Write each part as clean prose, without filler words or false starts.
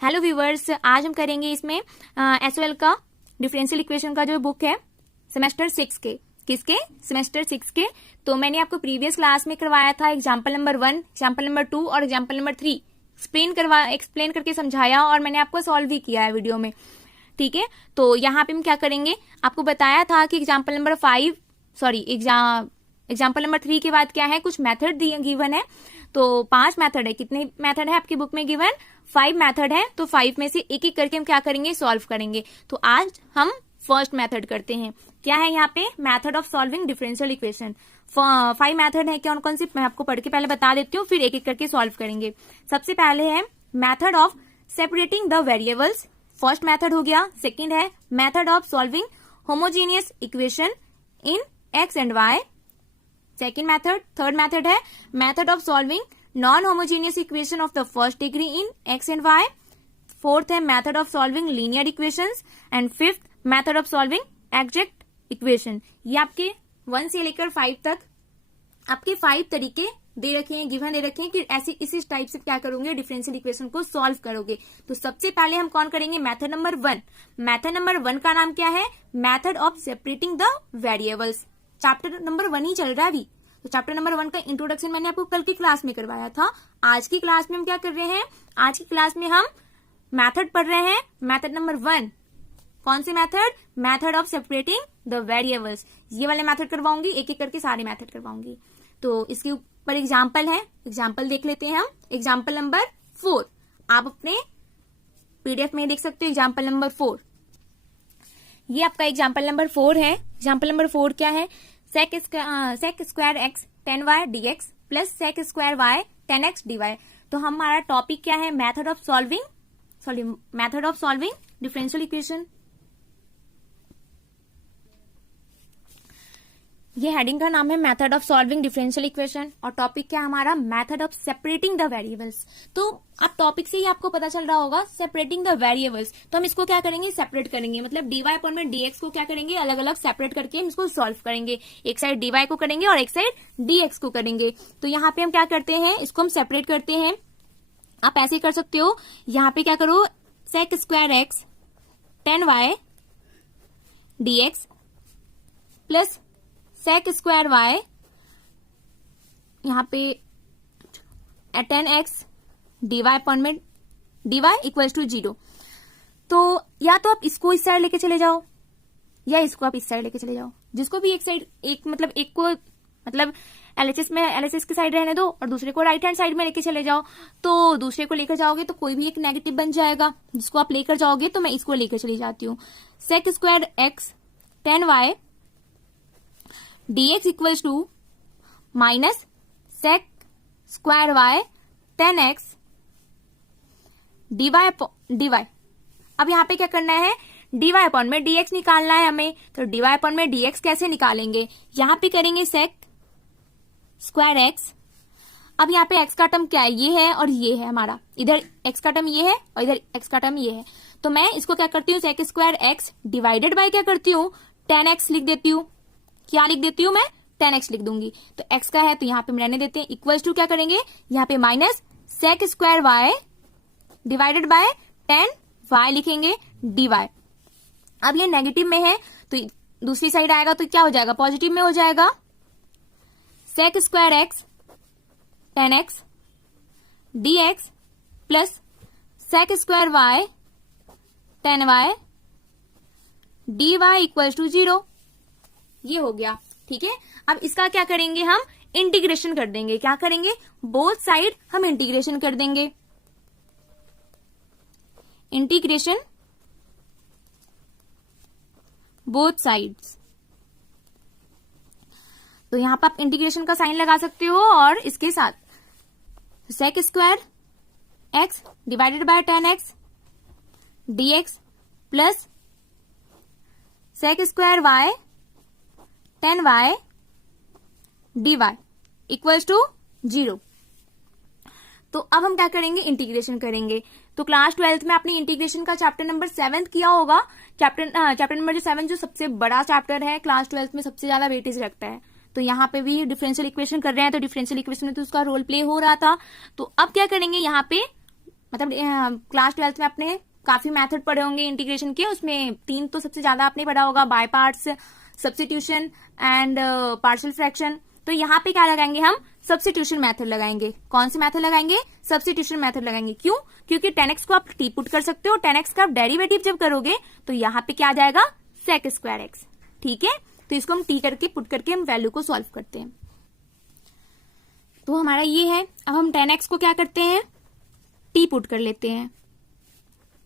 Hello viewers, आज हम करेंगे इसमें एसओएल का डिफरेंशियल इक्वेशन का जो बुक है सेमेस्टर 6 के। किसके? सेमेस्टर 6 के। तो मैंने आपको प्रीवियस क्लास में करवाया था एग्जाम्पल नंबर 1, एग्जाम्पल नंबर 2 और एग्जाम्पल नंबर 3 एक्सप्लेन करके समझाया और मैंने आपको सॉल्व भी किया है वीडियो में। ठीक है, तो यहाँ पे हम क्या करेंगे, आपको बताया था कि एग्जाम्पल नंबर 3 के बाद क्या है, कुछ मेथड गिवन है। तो 5 मेथड है। कितने मेथड है आपकी बुक में गिवन? 5 मेथड है। तो 5 में से एक एक करके हम क्या करेंगे, सॉल्व करेंगे। तो आज हम फर्स्ट मेथड करते हैं। क्या है यहाँ पे? Method of solving differential equation. 5 method है, कौन कौन सी मैं आपको पढ़ के पहले बता देती हूँ, फिर एक एक करके सॉल्व करेंगे। सबसे पहले है method of separating the variables, first method हो गया। सेकेंड है method of solving homogeneous equation in x and y, second method. Third method है method of solving non homogeneous equation of the first degree in x and y. Fourth है method of solving linear equations and fifth method of solving exact equation. ये आपके 1 से लेकर 5 तक आपके 5 तरीके दे रखे हैं, गिवन दे रखे हैं कि ऐसे इसी टाइप से क्या करोगे, डिफरेंशियल इक्वेशन को सॉल्व करोगे। तो सबसे पहले हम कौन करेंगे, मेथड नंबर 1। मेथड नंबर 1 का नाम क्या है? Method of separating the variables. Chapter number 1 ही चल रहा है अभी, तो चैप्टर नंबर 1 का इंट्रोडक्शन मैंने आपको कल की क्लास में करवाया था। आज की क्लास में हम क्या कर रहे हैं, आज की क्लास में हम मेथड पढ़ रहे हैं, मेथड नंबर 1। कौन सी method? Method of separating the variables. ये वाले मेथड करवाऊंगी, एक एक करके सारे मेथड करवाऊंगी। तो इसके ऊपर एग्जाम्पल है, एग्जाम्पल देख लेते हैं हम। एग्जाम्पल नंबर 4 आप अपने पीडीएफ में देख सकते हो। एग्जाम्पल नंबर 4, ये आपका एग्जाम्पल नंबर 4 है। एग्जाम्पल नंबर 4 क्या है? Sec square x 10y dx plus sec square y 10x dy। तो हमारा टॉपिक क्या है? Method of solving differential equation. ये हेडिंग का नाम है method of solving differential equation और टॉपिक क्या हमारा? Method of separating the variables. तो अब टॉपिक से ही आपको पता चल रहा होगा सेपरेटिंग द वेरिएबल्स। तो हम इसको क्या करेंगे, सेपरेट करेंगे। मतलब dy अपॉन में dx को क्या करेंगे, अलग अलग सेपरेट करके हम इसको सॉल्व करेंगे। एक साइड dy को करेंगे और एक साइड dx को करेंगे। तो यहाँ पे हम क्या करते हैं, इसको हम सेपरेट करते हैं। आप ऐसे कर सकते हो, यहाँ पे क्या करो, sec square x 10y dx plus sec square y यहाँ पे 10x dy अपॉन में dy इक्वल्स टू 0। तो या तो आप इसको इस साइड लेके चले जाओ या इसको आप इस साइड लेके चले जाओ। जिसको भी एक साइड, एक एलएचएस की साइड रहने दो और दूसरे को राइट हैंड साइड में लेके चले जाओ। तो दूसरे को लेकर जाओगे तो कोई भी एक नेगेटिव बन जाएगा, जिसको आप लेकर जाओगे। तो मैं इसको लेकर चली जाती हूँ। Sec square x 10y dx equals to minus sec square y 10x dy। अब यहाँ पे क्या करना है, dy अपॉन में dx निकालना है हमें। तो dy अपॉन में dx कैसे निकालेंगे, यहाँ पे करेंगे सेक स्क्वायर x। अब यहाँ पे x का टर्म क्या है, ये है और ये है हमारा। इधर x का टर्म ये है और इधर x का टर्म ये है। तो मैं इसको क्या करती हूँ, sec square x divided by क्या करती हूँ, 10x लिख देती हूँ। क्या लिख देती हूँ मैं? 10x लिख दूंगी। तो x का है तो यहाँ पे रहने देते हैं। इक्वल्स टू क्या करेंगे, यहाँ पे minus sec square y divided by 10y लिखेंगे dy। अब ये नेगेटिव में है तो दूसरी साइड आएगा तो क्या हो जाएगा, पॉजिटिव में हो जाएगा। Sec square x 10x dx plus sec square y 10y dy equals to 0। ये हो गया। ठीक है, अब इसका क्या करेंगे, हम इंटीग्रेशन कर देंगे। क्या करेंगे, बोथ साइड हम इंटीग्रेशन कर देंगे। Integration both sides. तो यहां पर आप इंटीग्रेशन का साइन लगा सकते हो और इसके साथ sec square x divided by 10x dx plus sec square y 10y dy equals to 0। तो अब हम क्या करेंगे, इंटीग्रेशन करेंगे। तो क्लास 12th में आपने इंटीग्रेशन का चैप्टर नंबर 7 किया होगा। चैप्टर नंबर 7 जो सबसे बड़ा चैप्टर है, क्लास 12th में सबसे ज्यादा वेटेज रखता है। तो यहाँ पे भी डिफरेंशियल इक्वेशन कर रहे हैं, तो डिफरेंशियल इक्वेशन में तो उसका रोल प्ले हो रहा था। तो अब क्या करेंगे, यहाँ पे मतलब क्लास 12th में आपने काफी मेथड पढ़े होंगे इंटीग्रेशन के, उसमें 3 तो सबसे ज्यादा आपने पढ़ा होगा, by parts, substitution and partial fraction. तो यहाँ पे क्या लगाएंगे हम, सब्स्टिट्यूशन मेथड लगाएंगे। कौन से मेथड लगाएंगे, सब्स्टिट्यूशन मेथड लगाएंगे। क्यों, क्योंकि 10x को आप टी पुट कर सकते हो, 10x का आप डेरिवेटिव जब करोगे तो यहाँ पे क्या आ जाएगा, सेक स्क्वायर एक्स। ठीक है, तो इसको हम टी करके पुट करके हम वैल्यू को सॉल्व करते हैं। तो हमारा ये है, अब हम 10x को क्या करते हैं, टी पुट कर लेते हैं।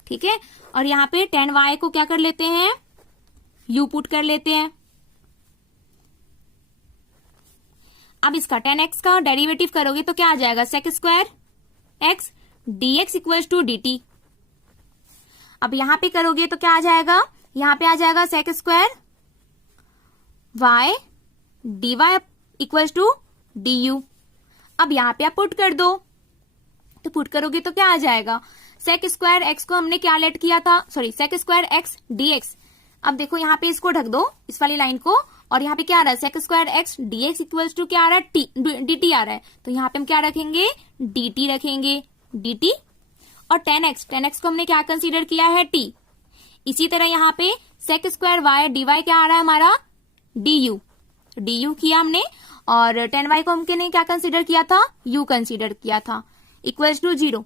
ठीक है, और यहाँ पे 10y को क्या कर लेते हैं, u पुट कर लेते हैं। अब इसका 10x का डेरिवेटिव करोगे तो क्या आ जाएगा, sec square x dx equals to dt। अब यहां पे करोगे तो क्या आ जाएगा, यहां पे आ जाएगा sec square y dy equals to du। अब यहां पे आप पुट कर दो, तो पुट करोगे तो क्या आ जाएगा, सेक स्क्वायर एक्स को हमने क्या लेट किया था, sorry sec square x dx। अब देखो यहाँ पे इसको ढक दो, इस वाली लाइन को, और यहाँ पे क्या आ रहा है, sec square x dx equals to क्या आ रहा है, dt आ रहा है। तो यहाँ पे हम क्या रखेंगे, dt रखेंगे, dt। और 10x को हमने क्या कंसीडर किया है, t। इसी तरह यहाँ पे सेक स्क्वायर y dy क्या आ रहा है हमारा, du किया हमने, और 10y को हमने क्या कंसीडर किया था, u कंसीडर किया था, इक्वल्स टू 0।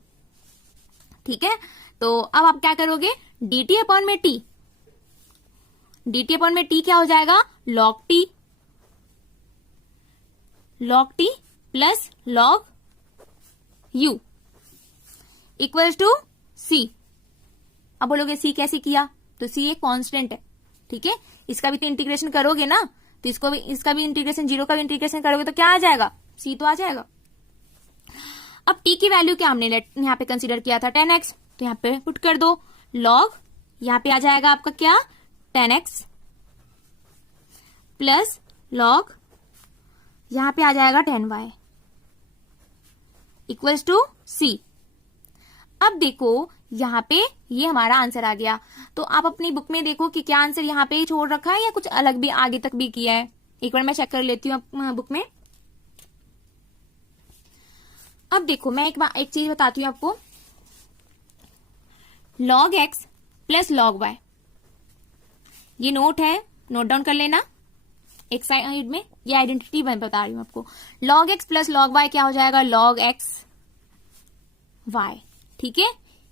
ठीक है, तो अब आप क्या करोगे, dt अपॉन में t, dt अपॉन में t क्या हो जाएगा, log t plus log u equals to c। अब बोलोगे c कैसे किया, तो c एक कांस्टेंट है। ठीक है, इसका भी तो इंटीग्रेशन करोगे ना, तो इसका भी इंटीग्रेशन, 0 का भी इंटीग्रेशन करोगे तो क्या आ जाएगा, c तो आ जाएगा। अब t की वैल्यू क्या हमने यहाँ पे कंसीडर किया था, 10x, तो यहाँ पे पुट कर दो, log यहाँ पे आ जाएगा आपका क्या, 10x प्लस log यहां पे आ जाएगा 10y इक्वल्स टू c। अब देखो यहाँ पे ये हमारा आंसर आ गया। तो आप अपनी बुक में देखो कि क्या आंसर यहाँ पे ही छोड़ रखा है या कुछ अलग भी आगे तक भी किया है, एक बार मैं चेक कर लेती हूँ बुक में। अब देखो मैं एक चीज बताती हूँ आपको, log x plus log y, ये नोट है, नोट डाउन कर लेना एक साइड में, ये आइडेंटिटी मैं बता रही हूं आपको। log x plus log y क्या हो जाएगा, log x y। ठीक है,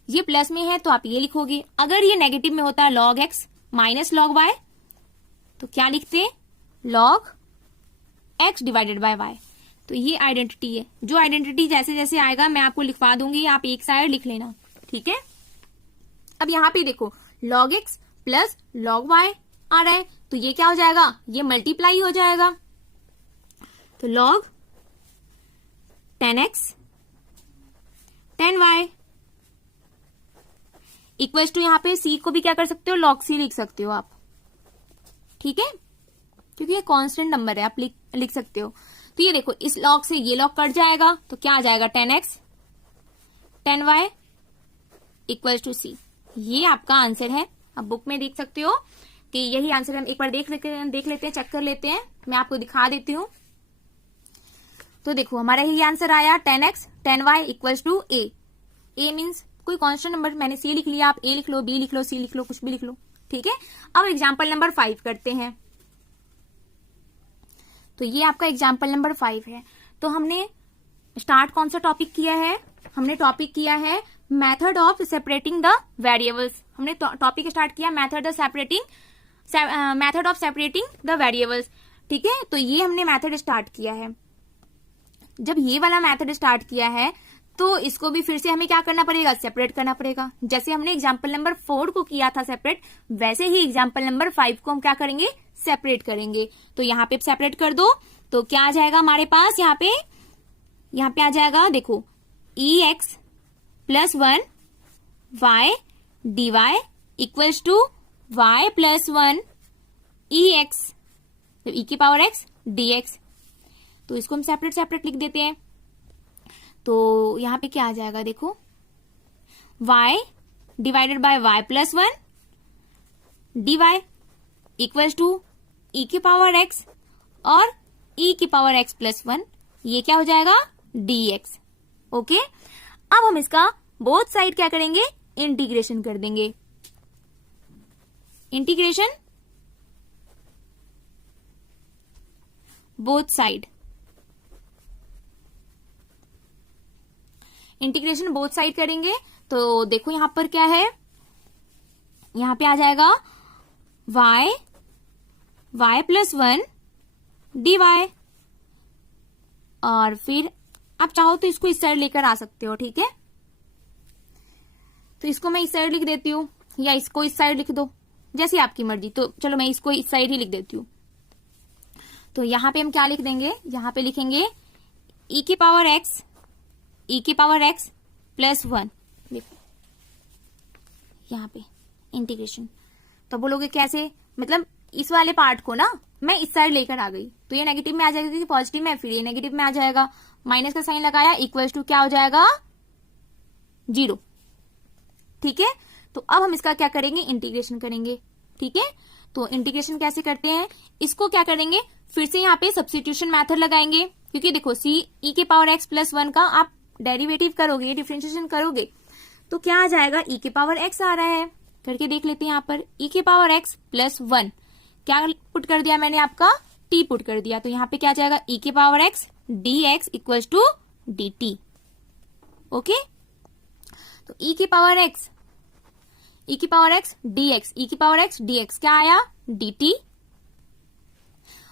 ये प्लस में है तो आप ये लिखोगे। अगर ये नेगेटिव में होता है log x minus log y, तो क्या लिखते, log x divided by y। तो ये आइडेंटिटी है, जो आइडेंटिटी जैसे जैसे आएगा मैं आपको लिखवा दूंगी, आप एक साइड लिख लेना। ठीक है, अब यहाँ पे देखो log x plus log y आ रहा है, तो ये क्या हो जाएगा, ये मल्टीप्लाई हो जाएगा। तो log 10x 10y equals to, यहाँ पे c को भी क्या कर सकते हो, log c लिख सकते हो आप। ठीक है, क्योंकि ये कांस्टेंट नंबर है, आप लिख सकते हो। तो ये देखो इस log से ये log कट जाएगा, तो क्या आ जाएगा, 10x 10y equals to c। ये आपका आंसर है। आप बुक में देख सकते हो कि यही आंसर। हम एक बार देख लेते हैं, चेक कर लेते हैं, मैं आपको दिखा देती हूँ। तो देखो हमारा यही आंसर आया, 10x 10y equals to a। a means कोई कांस्टेंट नंबर, मैंने c लिख लिया, आप a लिख लो, b लिख लो, c लिख लो, कुछ भी लिख लो। ठीक है, अब एग्जाम्पल नंबर 5 करते हैं। तो ये आपका एग्जाम्पल नंबर 5 है। तो हमने स्टार्ट कौन सा टॉपिक किया है, हमने टॉपिक किया है method of separating the variables. हमने टॉपिक स्टार्ट किया method of separating the variables. ठीक है, तो ये हमने मेथड स्टार्ट किया है। जब ये वाला मेथड स्टार्ट किया है तो इसको भी फिर से हमें क्या करना पड़ेगा, सेपरेट करना पड़ेगा। जैसे हमने एग्जाम्पल नंबर 4 को किया था सेपरेट, वैसे ही एग्जाम्पल नंबर 5 को हम क्या करेंगे, सेपरेट करेंगे। तो यहाँ पे सेपरेट कर दो, तो क्या आ जाएगा हमारे पास, यहाँ पे आ जाएगा, देखो ex plus 1 y dy equals to y plus 1 ex, तो e की पावर x dx। तो इसको हम सेपरेट लिख देते हैं। तो यहां पे क्या आ जाएगा, देखो y divided by y plus 1 dy equals to e की पावर x और e की पावर x प्लस 1, ये क्या हो जाएगा, dx। ओके, अब हम इसका बोथ साइड क्या करेंगे, इंटीग्रेशन कर देंगे। Integration both side, integration both side करेंगे। तो देखो यहां पर क्या है, यहां पे आ जाएगा y प्लस 1 dy, और फिर आप चाहो तो इसको इस साइड लेकर आ सकते हो, ठीक है। तो इसको मैं इस साइड लिख देती हूँ, या इसको इस साइड लिख दो, जैसी आपकी मर्जी। तो चलो मैं इसको इस साइड ही लिख देती हूँ। तो यहां पे हम क्या लिख देंगे, यहां पे लिखेंगे e की पावर x प्लस 1। देखो यहां पे इंटीग्रेशन। तो बोलोगे कैसे, मतलब इस वाले पार्ट को ना मैं इस साइड लेकर आ गई, तो ये नेगेटिव में आ जाएगा, क्योंकि पॉजिटिव में, फिर ये नेगेटिव में आ जाएगा, माइनस का साइन लगाया, इक्वल्स टू क्या हो जाएगा, 0, ठीक है। तो अब हम इसका क्या करेंगे, इंटीग्रेशन करेंगे, ठीक है। तो इंटीग्रेशन कैसे करते हैं, इसको क्या करेंगे, फिर से यहाँ पे सब्स्टिट्यूशन मेथड लगाएंगे, क्योंकि देखो e की पावर x प्लस 1 का आप डेरिवेटिव करोगे, डिफरेंशिएशन करोगे, तो क्या आ जाएगा, e की पावर x आ रहा है, करके देख लेते हैं। यहाँ पर e की पावर x प्लस 1 क्या पुट कर दिया मैंने, आपका t पुट कर दिया। तो यहाँ पे क्या जाएगा, e की power x dx equals to dt, okay. तो e की पावर x dx, e की पावर x dx क्या आया, dt,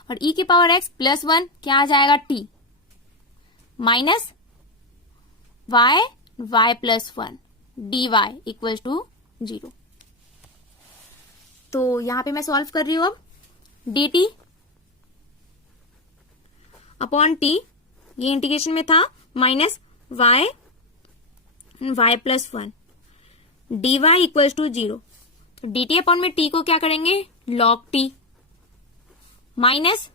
और e की पावर x प्लस 1 क्या आ जाएगा, t, minus y plus 1 dy equals to 0। तो यहां पे मैं सॉल्व कर रही हूं अब, dt अपॉन t, ये इंटीग्रेशन में था, minus y plus 1 dy equals to 0। तो dt अपॉन में t को क्या करेंगे, log t, माइनस,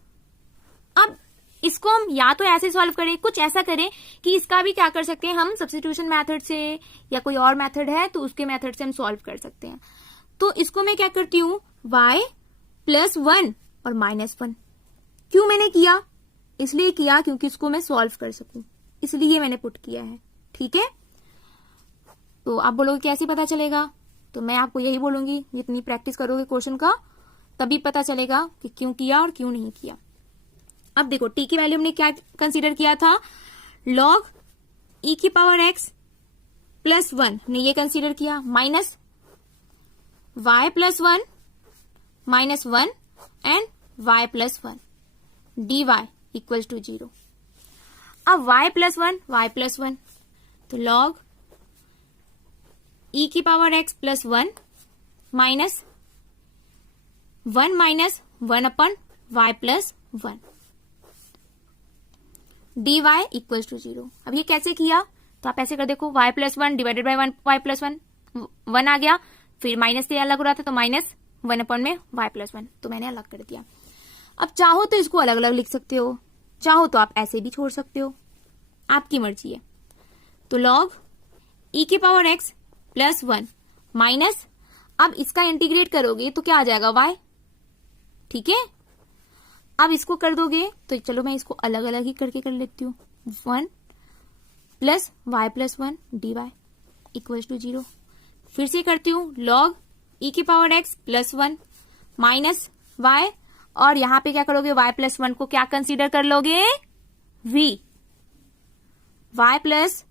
अब इसको हम या तो ऐसे सॉल्व करें, कुछ ऐसा करें कि इसका भी क्या कर सकते हैं हम, सब्स्टिट्यूशन मेथड से, या कोई और मेथड है तो उसके मेथड से हम सॉल्व कर सकते हैं। तो इसको मैं क्या करती हूँ, y प्लस 1 और माइनस 1, क्यों मैंने किया, इसलिए किया क्योंकि इसको मैं सॉल्व कर सकूं, इसलिए मैंने पुट किया है, ठीक है। तो आप बोलोगे कैसे पता चलेगा, तो मैं आपको यही बोलूंगी, जितनी प्रैक्टिस करोगे क्वेश्चन का तभी पता चलेगा कि क्यों किया और क्यों नहीं किया। अब देखो t की वैल्यू हमने क्या कंसीडर किया था, log e की पावर x प्लस 1 ने ये कंसीडर किया, minus y plus 1 minus 1 and y plus 1 dy equals to 0। अब y प्लस 1 तो log e की power x plus 1 minus 1 minus 1 upon y plus 1 dy equals to 0। अब ये कैसे किया, तो आप ऐसे कर देखो, y plus 1 divided by 1 y plus 1 आ गया, फिर माइनस से अलग हो रहा था तो माइनस 1 अपॉन में y प्लस 1, तो मैंने अलग कर दिया। अब चाहो तो इसको अलग अलग लिख सकते हो, चाहो तो आप ऐसे भी छोड़ सकते हो, आपकी मर्जी है। तो log e की पावर x प्लस 1 माइनस, अब इसका इंटीग्रेट करोगे तो क्या आ जाएगा, y, ठीक है। अब इसको कर दोगे तो चलो मैं इसको अलग अलग ही करके कर लेती हूँ, 1 plus y plus 1 dy equals to 0। फिर से करती हूँ, log e की power x plus 1 minus y, और यहां पे क्या करोगे, y प्लस 1 को क्या कंसीडर कर लोगे, v, y प्लस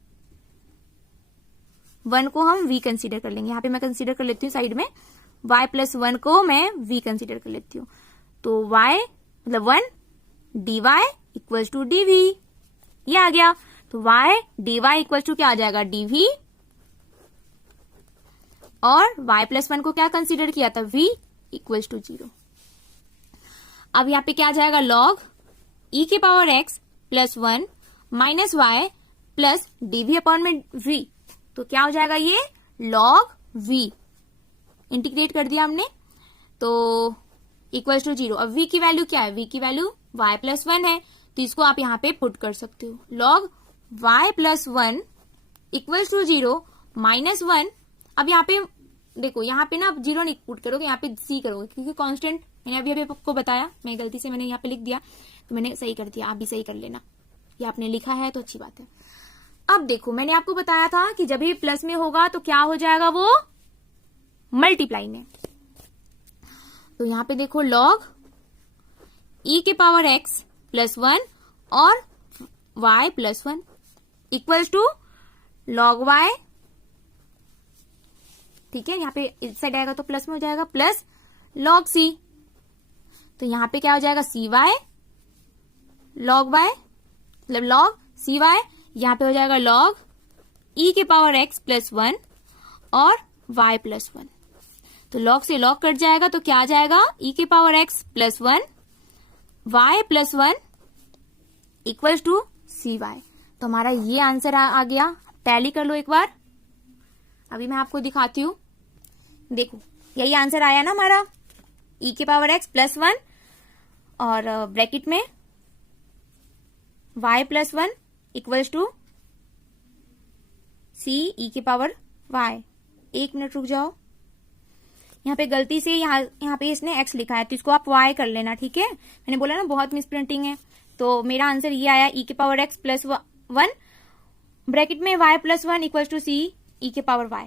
1 को हम v कंसीडर कर लेंगे। यहां पे मैं कंसीडर कर लेती हूँ साइड में, y प्लस 1 को मैं v कंसीडर कर लेती हूँ। तो y मतलब 1 dy इक्वल्स टू dv, ये आ गया। तो y dy इक्वल्स टू क्या आ जाएगा, dv, और y प्लस 1 को क्या कंसीडर किया था, v इक्वल्स टू 0। अब यहाँ पे क्या आ जाएगा, log e की power x plus 1 minus y plus dv upon में v, तो क्या हो जाएगा, ये log v, इंटीग्रेट कर दिया हमने, तो इक्वल्स टू 0। अब v की वैल्यू क्या है, v की वैल्यू y प्लस 1 है, तो इसको आप यहाँ पे पुट कर सकते हो, log y plus 1 equals to 0 minus 1। अब यहाँ पे देखो, यहाँ पे ना आप 0 नहीं पुट करोगे, यहाँ पे c करोगे, क्योंकि कांस्टेंट मैंने अभी आपको बताया, मैं गलती से मैंने यहाँ पे लिख दिया, तो मैंने सही कर दिया, आप भी सही कर लेना, ये आपने लिखा है तो अच्छी बात है। अब देखो मैंने आपको बताया था कि जब भी प्लस में होगा तो क्या हो जाएगा, वो मल्टीप्लाई में। तो यहां पे देखो log e के पावर x प्लस 1 और y plus 1 equals to log y, ठीक है, यहाँ पे इस साइड आएगा तो प्लस में हो जाएगा, प्लस log c, तो यहां पे क्या हो जाएगा cy log y, मतलब log cy, यहां पे हो जाएगा log e के पावर x प्लस 1 और y प्लस 1। तो log से log कट जाएगा तो क्या आ जाएगा, e के power x plus 1 y plus 1 equals to cy। तो हमारा ये आंसर आ गया। टैली कर लो एक बार, अभी मैं आपको दिखाती हूं। देखो यही आंसर आया ना हमारा, e के पावर x प्लस 1 और ब्रैकेट में y plus 1 equals to c e के पावर y। एक मिनट रुक जाओ, यहाँ पे गलती से यहाँ पे इसने x लिखा है तो इसको आप y कर लेना, ठीक है। मैंने बोला ना बहुत मिसप्रिंटिंग है। तो मेरा आंसर ये आया e के पावर x प्लस 1 ब्रैकेट में y plus 1 equals to c e के पावर y।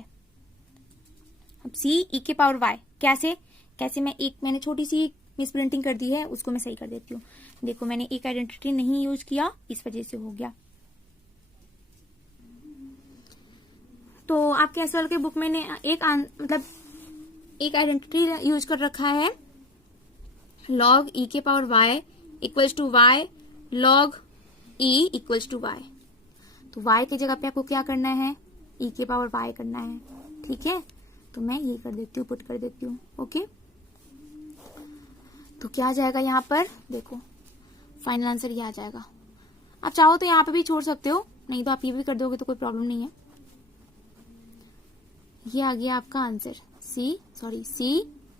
अब c e के पावर y कैसे मैंने छोटी सी मिसप्रिंटिंग कर दी है, उसको मैं सही कर देती हूँ। देखो मैंने एक आइडेंटिटी नहीं यूज किया, इस वजह से हो गया। तो आपके एसएल के बुक में ने एक आइडेंटिटी यूज कर रखा है, log e के power y equals to y log e equals to y। तो y की जगह पे आपको क्या करना है, e के पावर y करना है, ठीक है। तो मैं ये कर देती हूँ, पुट कर देती हूँ, ओके। तो क्या आ जाएगा यहाँ पर, देखो फाइनल आंसर ये आ जाएगा। आप चाहो तो यहाँ पे भी छोड़ सकते हो, नहीं तो आप ये भी कर दोगे तो कोई प्रॉब्लम नहीं है। ये आ गया आपका आंसर c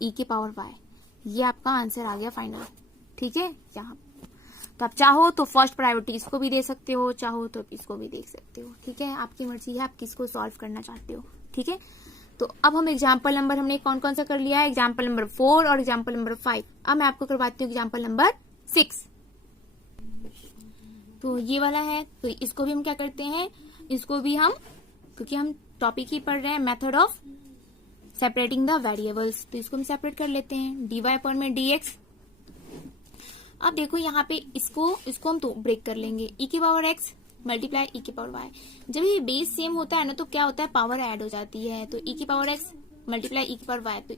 e के पावर y, ये आपका आंसर आ गया फाइनल, ठीक है। यहाँ तो आप चाहो तो फर्स्ट प्रायोरिटी इसको भी दे सकते हो, चाहो तो इसको भी देख सकते हो, ठीक है। आपकी मर्जी है आप किसको सॉल्व करना चाहते हो, ठीक है। तो अब हम एग्जाम्पल नंबर हमने कौन कौन सा कर लिया है, एग्जाम्पल नंबर 4 और एग्जाम्पल नंबर 5। अब मैं आपको करवाती हूँ एग्जाम्पल नंबर 6। तो ये वाला है, तो इसको भी हम क्या करते हैं, इसको भी हम, क्योंकि हम टॉपिक ही पढ़ रहे हैं method of separating the variables, तो इसको हम सेपरेट कर लेते हैं, dy अपॉन में dx। अब देखो यहाँ पे इसको हम तो ब्रेक कर लेंगे, e के पावर x मल्टीप्लाई e के पावर y। जब ये बेस सेम होता है ना तो क्या होता है, पावर ऐड हो जाती है। तो e की पावर x मल्टीप्लाई e की पावर y, तो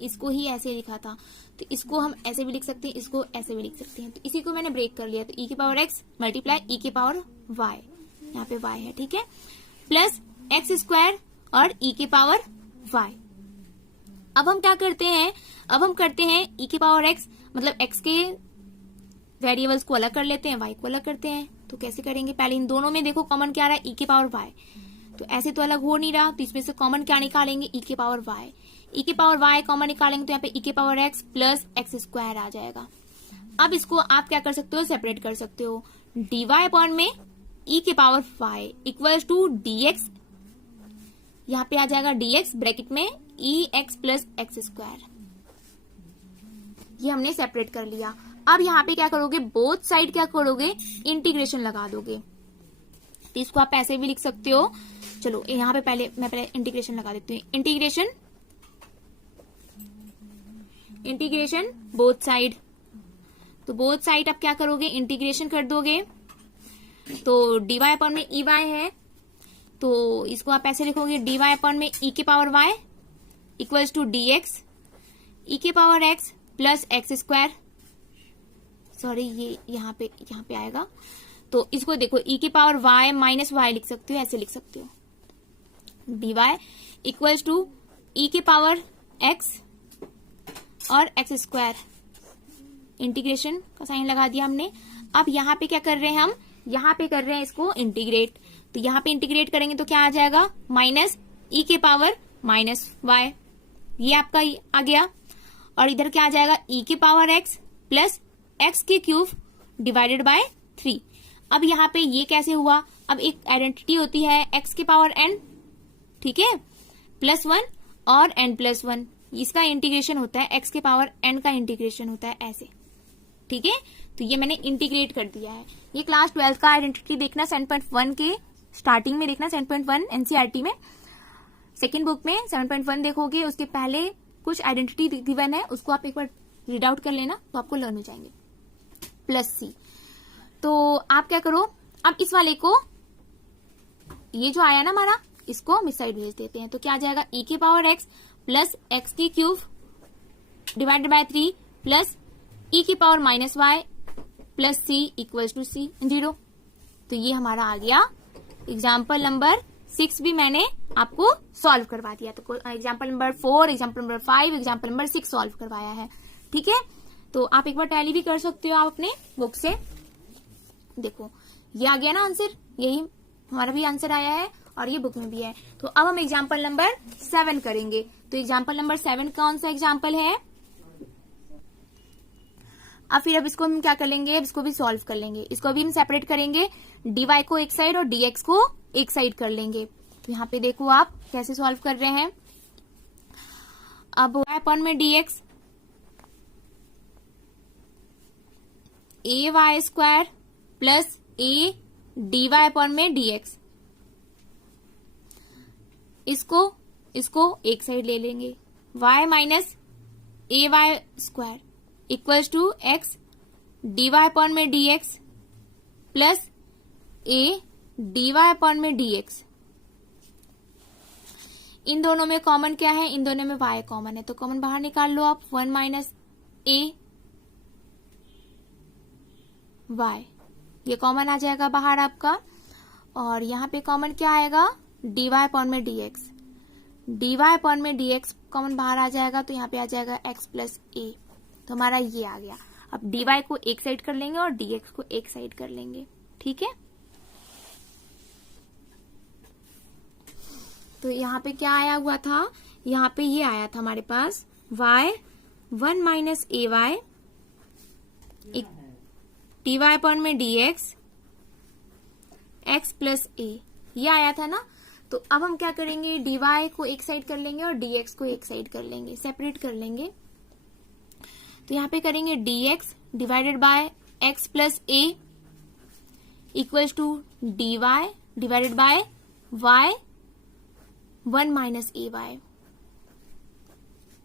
इसको ही ऐसे लिखा था, तो इसको हम ऐसे भी लिख सकते हैं, इसको ऐसे भी लिख सकते हैं। तो इसी को मैंने ब्रेक कर लिया, तो e की पावर x मल्टीप्लाई e की पावर y, यहाँ पे y है, ठीक है, प्लस एक्स स्क्वायर और e के पावर y। अब हम क्या करते हैं, अब हम करते हैं e के पावर x, मतलब x के वेरिएबल्स को अलग कर लेते हैं, y को अलग करते हैं। तो कैसे करेंगे, पहले इन दोनों में देखो कॉमन क्या रहा है, e के पावर y, तो ऐसे तो अलग हो नहीं रहा, तो इसमें से कॉमन क्या निकालेंगे, e के पावर y। e के पावर y कॉमन निकालेंगे तो यहाँ पे e के power x plus x square आ जाएगा। अब इसको आप क्या कर सकते हो, सेपरेट कर सकते हो, dy अपॉन में e के power y equals to dx, यहाँ पे आ जाएगा dx ब्रैकेट में ex प्लस एक्स स्क्वायर। ये हमने सेपरेट कर लिया। अब यहाँ पे क्या करोगे, बोथ साइड क्या करोगे, इंटीग्रेशन लगा दोगे। तो इसको आप ऐसे भी लिख सकते हो, चलो यहाँ पे मैं पहले इंटीग्रेशन लगा देती हूँ, इंटीग्रेशन बोथ साइड। तो बोथ साइड आप क्या करोगे, इंटीग्रेशन कर दोगे। तो dy अपॉन में ey है, तो इसको आप ऐसे लिखोगे, dy अपॉन में e के power y equals to dx e के power x plus x square, sorry ये यहाँ पे आएगा। तो इसको देखो, e की पावर y माइनस y लिख सकते हो, ऐसे लिख सकते हो, dy इक्वल्स टू e के पावर x और एक्स स्क्वायर, इंटीग्रेशन का साइन लगा दिया हमने। अब यहाँ पे क्या कर रहे हैं, हम यहाँ पे कर रहे हैं इसको इंटीग्रेट। तो यहाँ पे इंटीग्रेट करेंगे तो क्या आ जाएगा, माइनस e के पावर माइनस y, ये आपका आ गया। और इधर क्या आ जाएगा, e के पावर x प्लस एक्स के क्यूब डिवाइडेड बाय 3। अब यहाँ पे ये कैसे हुआ, अब एक आइडेंटिटी होती है x के पावर n, ठीक है, प्लस 1 और n प्लस 1, इसका इंटीग्रेशन होता है, x के पावर n का इंटीग्रेशन होता है ऐसे, ठीक है। तो ये मैंने इंटीग्रेट कर दिया है। ये क्लास 12 का आइडेंटिटी देखना 7.1 के स्टार्टिंग में देखना 7.1 एनसीईआरटी में, सेकेंड बुक में 7.1 देखोगे, उसके पहले कुछ आइडेंटिटी गिवन है, उसको आप एक बार रीड आउट कर लेना तो आपको लर्न हो जाएंगे। प्लस सी, तो आप क्या करो, अब इस वाले को, ये जो आया ना हमारा, इसको हम इस साइड भेज देते हैं, तो क्या आ जाएगा, e की पावर x प्लस एक्स की cube divided by 3 plus e की power minus y plus c equals to c 0। तो ये हमारा आ गया एग्जाम्पल नंबर 6 भी मैंने आपको सॉल्व करवा दिया। तो example number 4, example number 5, example number 6 solve करवाया है। ठीक है, तो आप एक बार टैली भी कर सकते हो आप अपने बुक से। देखो ये आ गया ना आंसर, यही हमारा भी आंसर आया है और ये बुक में भी है। तो अब हम एग्जाम्पल नंबर 7 करेंगे। तो एग्जाम्पल नंबर 7 कौन सा एग्जाम्पल है, अब फिर अब इसको हम क्या कर लेंगे, अब इसको भी सॉल्व कर लेंगे। इसको भी हम सेपरेट करेंगे, dy को एक साइड और dx को एक साइड कर लेंगे। तो यहाँ पे देखो आप कैसे सॉल्व कर रहे हैं। अब y अपॉन में dx a y square plus a dy upon में dx, इसको एक साइड ले लेंगे, y minus a y square equals to x d y upon में dx plus a dy upon में dx। इन दोनों में कॉमन क्या है, इन दोनों में y कॉमन है, तो कॉमन बाहर निकाल लो आप, 1 माइनस a y, ये कॉमन आ जाएगा बाहर आपका। और यहाँ पे कॉमन क्या आएगा, dy अपॉन में dx, dy अपॉन में dx कॉमन बाहर आ जाएगा, तो यहाँ पे आ जाएगा x प्लस a। तो हमारा ये आ गया। अब dy को एक साइड कर लेंगे और dx को एक साइड कर लेंगे। ठीक है, तो यहाँ पे क्या आया हुआ था, यहाँ पे ये आया था हमारे पास y 1 minus a Y dy upon में dx x प्लस a, ये आया था ना। तो अब हम क्या करेंगे, dy को एक साइड कर लेंगे और dx को एक साइड कर लेंगे, सेपरेट कर लेंगे। तो यहाँ पे करेंगे dx divided by x plus a equals to dy divided by y 1 minus a y.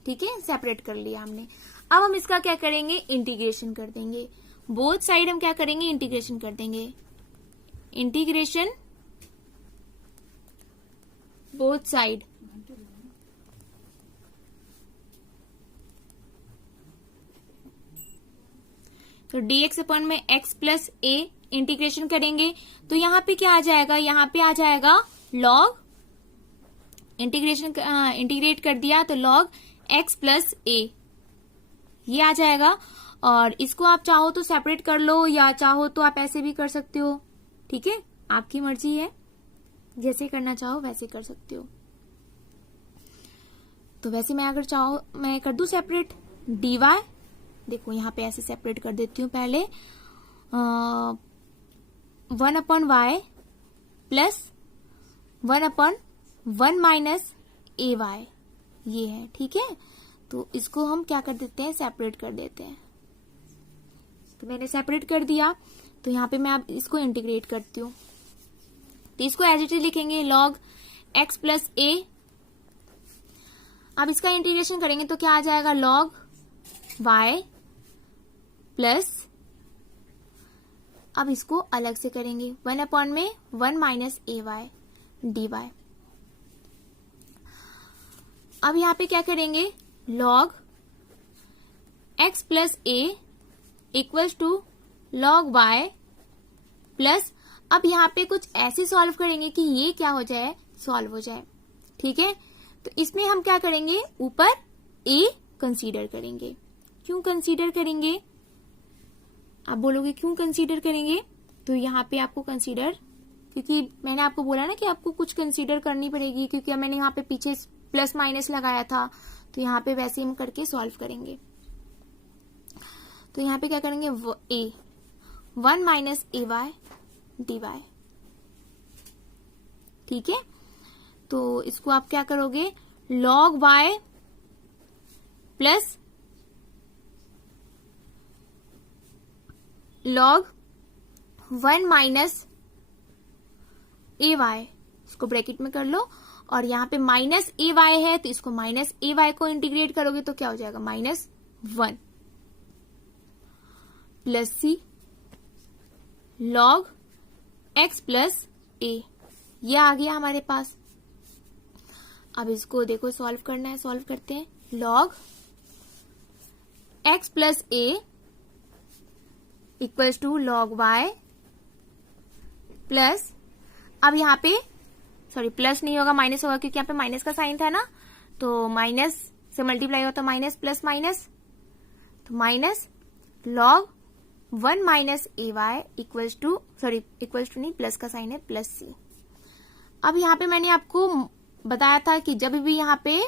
ठीक है, सेपरेट कर लिया हमने। अब हम इसका क्या करेंगे, इंटीग्रेशन कर देंगे। बोथ साइड हम क्या करेंगे, इंटीग्रेशन कर देंगे, इंटीग्रेशन बोथ साइड। तो dx अपॉन में x प्लस a इंटीग्रेशन करेंगे, तो यहाँ पे क्या आ जाएगा, यहाँ पे आ जाएगा log, इंटीग्रेशन इंटीग्रेट कर दिया तो log x प्लस a, ये आ जाएगा। और इसको आप चाहो तो सेपरेट कर लो या चाहो तो आप ऐसे भी कर सकते हो। ठीक है, आपकी मर्जी है, जैसे करना चाहो वैसे कर सकते हो। तो वैसे मैं अगर चाहो मैं कर दूं सेपरेट, dy, देखो यहाँ पे ऐसे सेपरेट कर देती हूँ पहले, 1 upon y plus 1 upon 1 minus a y, ये है। ठीक है, तो इसको हम क्या कर देते हैं, सेपरेट कर देते हैं। तो मैंने सेपरेट कर दिया, तो यहाँ पे मैं अब इसको इंटीग्रेट करती हूँ। तो इसको एज इट इज लिखेंगे log x प्लस a। अब इसका इंटीग्रेशन करेंगे तो क्या आ जाएगा, log y प्लस, अब इसको अलग से करेंगे, 1 अपॉन में 1 minus a y d y. अब यहाँ पे क्या करेंगे, log x plus a equals to log y plus, अब यहाँ पे कुछ ऐसे सॉल्व करेंगे कि ये क्या हो जाए, सॉल्व हो जाए। ठीक है, तो इसमें हम क्या करेंगे, ऊपर a कंसीडर करेंगे। क्यों कंसीडर करेंगे, आप बोलोगे क्यों कंसीडर करेंगे, तो यहाँ पे आपको कंसीडर, क्योंकि मैंने आपको बोला ना कि आपको कुछ कंसीडर करनी पड़ेगी, क्योंकि मैंने यहाँ पे पीछे प्लस माइनस लगाया था, तो यहाँ पे वैसे हम करके सॉल्व करेंगे। तो यहाँ पे क्या करेंगे, a 1 minus a y d y. ठीक है, तो इसको आप क्या करोगे, log y plus log 1 minus a y, इसको ब्रैकेट में कर लो, और यहाँ पे माइनस ए वाई है तो इसको माइनस ए वाई को इंटीग्रेट करोगे तो क्या हो जाएगा, -1 प्लस सी log x प्लस ए, ये आ गया हमारे पास। अब इसको देखो सॉल्व करना है, सॉल्व करते हैं। log x plus a equals to log y plus, अब यहाँ पे सॉरी प्लस नहीं होगा माइनस होगा, क्योंकि यहाँ पे माइनस का साइन था ना, तो माइनस से मल्टीप्लाई होता माइनस प्लस माइनस, तो minus log 1 minus a y equals to, sorry equals to नहीं, प्लस का साइन है, प्लस सी। अब यहाँ पे मैंने आपको बताया था कि जब भी यहाँ पे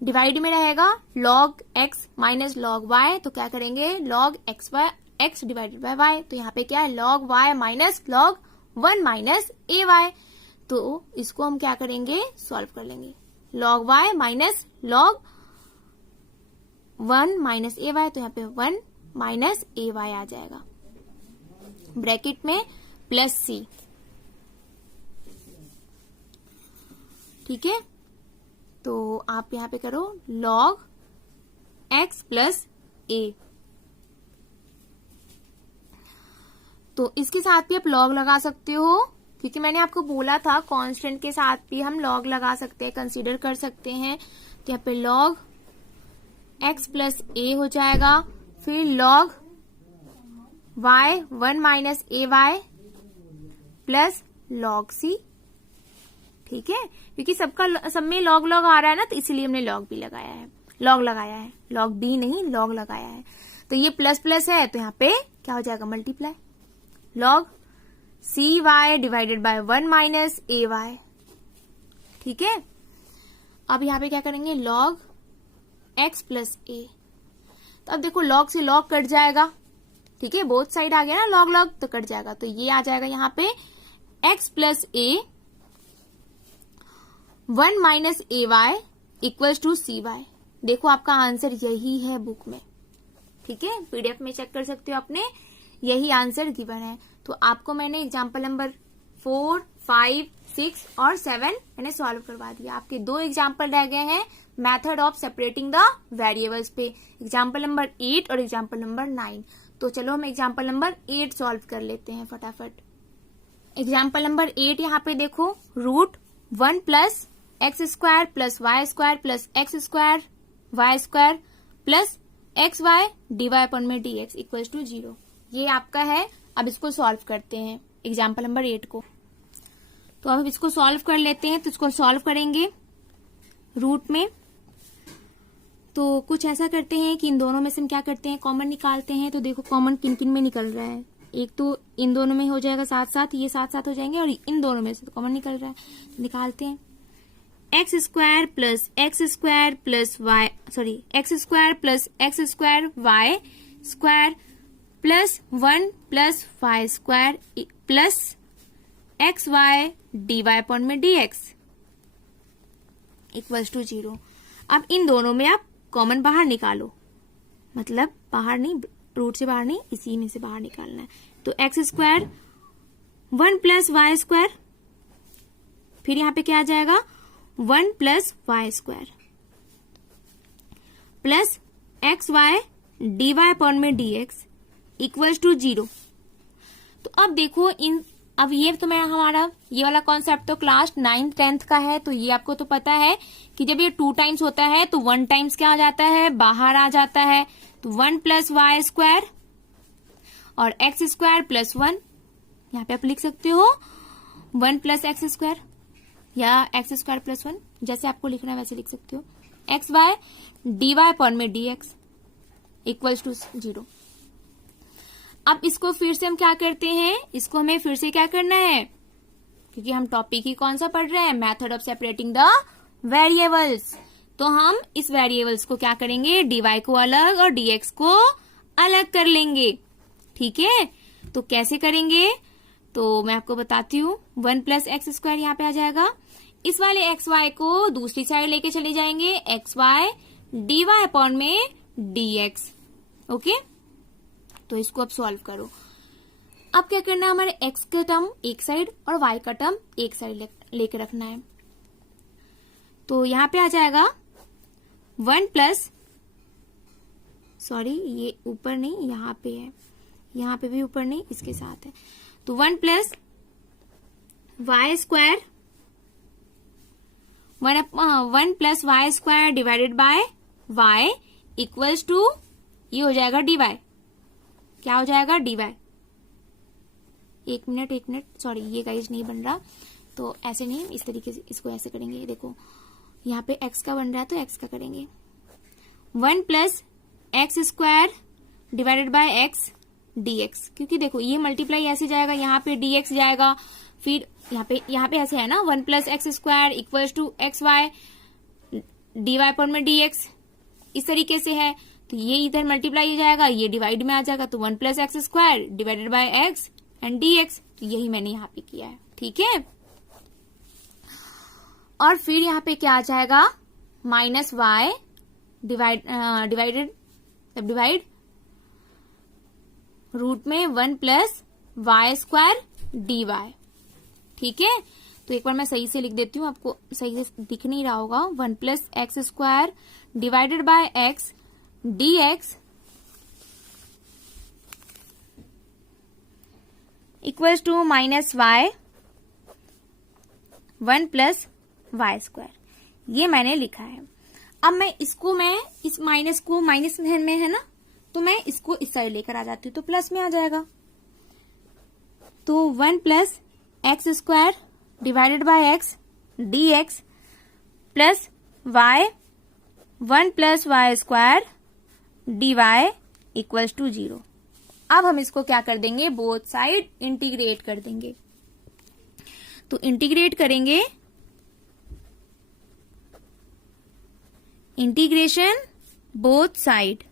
डिवाइड में रहेगा log x minus log y तो क्या करेंगे, log x divided by y, तो यहाँ पे क्या है log y minus log 1 minus a y, तो इसको हम क्या करेंगे, सॉल्व कर लेंगे। log y minus log 1 minus a y, तो यहाँ पे 1 माइनस ए वाई आ जाएगा, ब्रैकेट में प्लस सी, ठीक है। तो आप यहाँ पे करो log x प्लस ए, तो इसके साथ भी आप log लगा सकते हो, क्योंकि मैंने आपको बोला था कांस्टेंट के साथ भी हम log लगा सकते हैं, कंसीडर कर सकते हैं। तो यहाँ पे log x प्लस ए हो जाएगा, फिर log y 1 minus a Y plus log c, ठीक है, क्योंकि सब में log आ रहा है ना, तो इसलिए हमने log भी लगाया है, log लगाया है, log b नहीं log लगाया है। तो ये प्लस प्लस है तो यहाँ पे क्या हो जाएगा, multiply, log c y divided by 1 minus a y, ठीक है। अब यहाँ पे क्या करेंगे, log x प्लस ए, तो अब देखो log से log कट जाएगा, ठीक है, बोथ साइड आ गया ना log तो कट जाएगा, तो ये आ जाएगा यहाँ पे x plus a 1 minus a y equals to c y. देखो आपका आंसर यही है बुक में, ठीक है, पीडीएफ में चेक कर सकते हो अपने, यही आंसर गिवन है। तो आपको मैंने एग्जाम्पल नंबर 4, 5, 6 और 7 मैंने सॉल्व करवा दिया। आपके 2 एग्जाम्पल रह गए हैं method of separating the variables पे, एग्जाम्पल नंबर 8 और एग्जाम्पल नंबर 9। तो चलो हम एग्जाम्पल नंबर 8 सॉल्व कर लेते हैं फटाफट। एग्जाम्पल नंबर 8 यहाँ पे देखो, √1 plus x square plus y square plus x square y square plus x y d y upon में डी एक्स इक्वल्स टू 0, ये आपका है। अब इसको सॉल्व करते हैं एग्जाम्पल नंबर 8 को। तो अब इसको सॉल्व कर लेते हैं, तो इसको सॉल्व करेंगे रूट में। तो कुछ ऐसा करते हैं कि इन दोनों में से हम क्या करते हैं, कॉमन निकालते हैं। तो देखो कॉमन किन किन में निकल रहा है, एक तो इन दोनों में हो जाएगा साथ साथ, ये साथ साथ हो जाएंगे, और इन दोनों में से तो कॉमन निकल रहा है, तो निकालते हैं। X square plus x square plus y, sorry x square plus x square y square plus 1 plus y square plus x y d y upon में डी एक्स इक्वल्स टू 0। अब इन दोनों में आप कॉमन बाहर निकालो, मतलब बाहर नहीं, रूट से बाहर नहीं, इसी में से बाहर निकालना है। तो x square 1 plus y square, फिर यहां पे क्या आ जाएगा 1 plus y square plus x y d y upon में डी एक्स इक्वल्स टू 0। तो अब देखो अब ये तो मैं हमारा ये वाला कॉन्सेप्ट तो क्लास 9th 10th का है, तो ये आपको तो पता है कि जब ये 2 टाइम्स होता है तो 1 टाइम्स क्या आ जाता है, बाहर आ जाता है। तो 1 प्लस वाई स्क्वायर और एक्स स्क्वायर प्लस 1, यहाँ पे आप लिख सकते हो 1 प्लस एक्स स्क्वायर या एक्स स्क्वायर प्लस 1, जैसे आपको लिखना है वैसे लिख सकते हो। X y d y upon में डी एक्स इक्वल्स टू 0। अब इसको फिर से हम क्या करते हैं, इसको हमें फिर से क्या करना है, क्योंकि हम टॉपिक ही कौन सा पढ़ रहे हैं, method of separating the variables. तो हम इस वेरिएबल्स को क्या करेंगे, dy को अलग और dx को अलग कर लेंगे, ठीक है। तो कैसे करेंगे, तो मैं आपको बताती हूँ। 1 प्लस एक्स स्क्वायर यहाँ पे आ जाएगा, इस वाले एक्स वाई को दूसरी साइड लेके चले जाएंगे, x y d y upon में डी एक्स, ओके। तो इसको अब सॉल्व करो। अब क्या करना है, हमारे x का टर्म एक साइड और y का टर्म एक साइड लेके रखना है। तो यहाँ पे आ जाएगा 1 प्लस, सॉरी ये ऊपर नहीं यहाँ पे है, यहाँ पे भी ऊपर नहीं इसके साथ है, तो 1 plus y square 1 plus y square divided by y equals to, ये हो जाएगा dy। क्या हो जाएगा, dy। एक मिनट सॉरी ये गाइज नहीं बन रहा, तो ऐसे नहीं, इस तरीके से इसको ऐसे करेंगे। देखो यहाँ पे x का बन रहा है तो x का करेंगे, 1 plus x square divided by x dx, क्योंकि देखो ये मल्टीप्लाई ऐसे जाएगा, यहाँ पे dx जाएगा, फिर यहाँ पे ऐसे है ना 1 plus x square equals to x y dy पर में dx, इस तरीके से है। तो ये इधर मल्टीप्लाई हो जाएगा, ये डिवाइड में आ जाएगा, तो 1 plus x square divided by x and dx, तो यही मैंने यहाँ पे किया है, ठीक है। और फिर यहाँ पे क्या आ जाएगा, माइनस y डिवाइड रूट में 1 प्लस वाई स्क्वायर dy, ठीक है। तो एक बार मैं सही से लिख देती हूँ, आपको सही से दिख नहीं रहा होगा, 1 plus x square divided by x dx equals to minus y 1 plus y square, ये मैंने लिखा है। अब मैं इस माइनस को माइनस में है ना, तो मैं इसको इस साइड लेकर आ जाती हूँ, तो प्लस में आ जाएगा। तो 1 plus x square divided by x dx plus y 1 plus y square dy equals to 0। अब हम इसको क्या कर देंगे, बोथ साइड इंटीग्रेट कर देंगे। तो इंटीग्रेट करेंगे, इंटीग्रेशन बोथ साइड,